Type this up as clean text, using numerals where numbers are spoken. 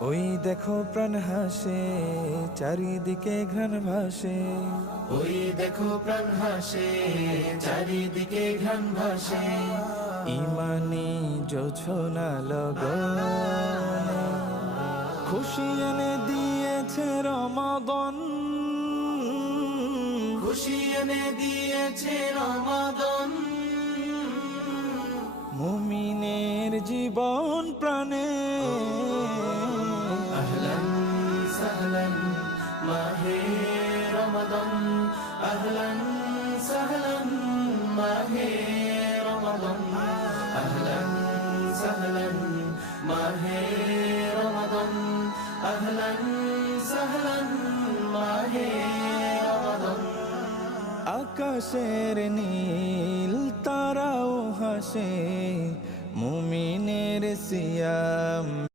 ওই দেখো প্রাণ হাসে, চারিদিকে ঘ্রাণ ভাসে। ওই দেখো প্রাণ হাসে, চারিদিকে ঘ্রাণ ভাসে। ইমানি জোছনা লগনে খুশি এনে দিয়েছে রমাদান। খুশি এনে দিয়েছে রমাদান। মুমিনের জীবন প্রাণে আহলান সাহলান মাহে রমাদান। আহলান সাহলান মাহে রমাদান। আহলান সাহলান মাহে রমাদান। আহলান সাহলান মাহে রমাদান। আকাশের নীল তারাও হাসে, মুমিনের সিয়াম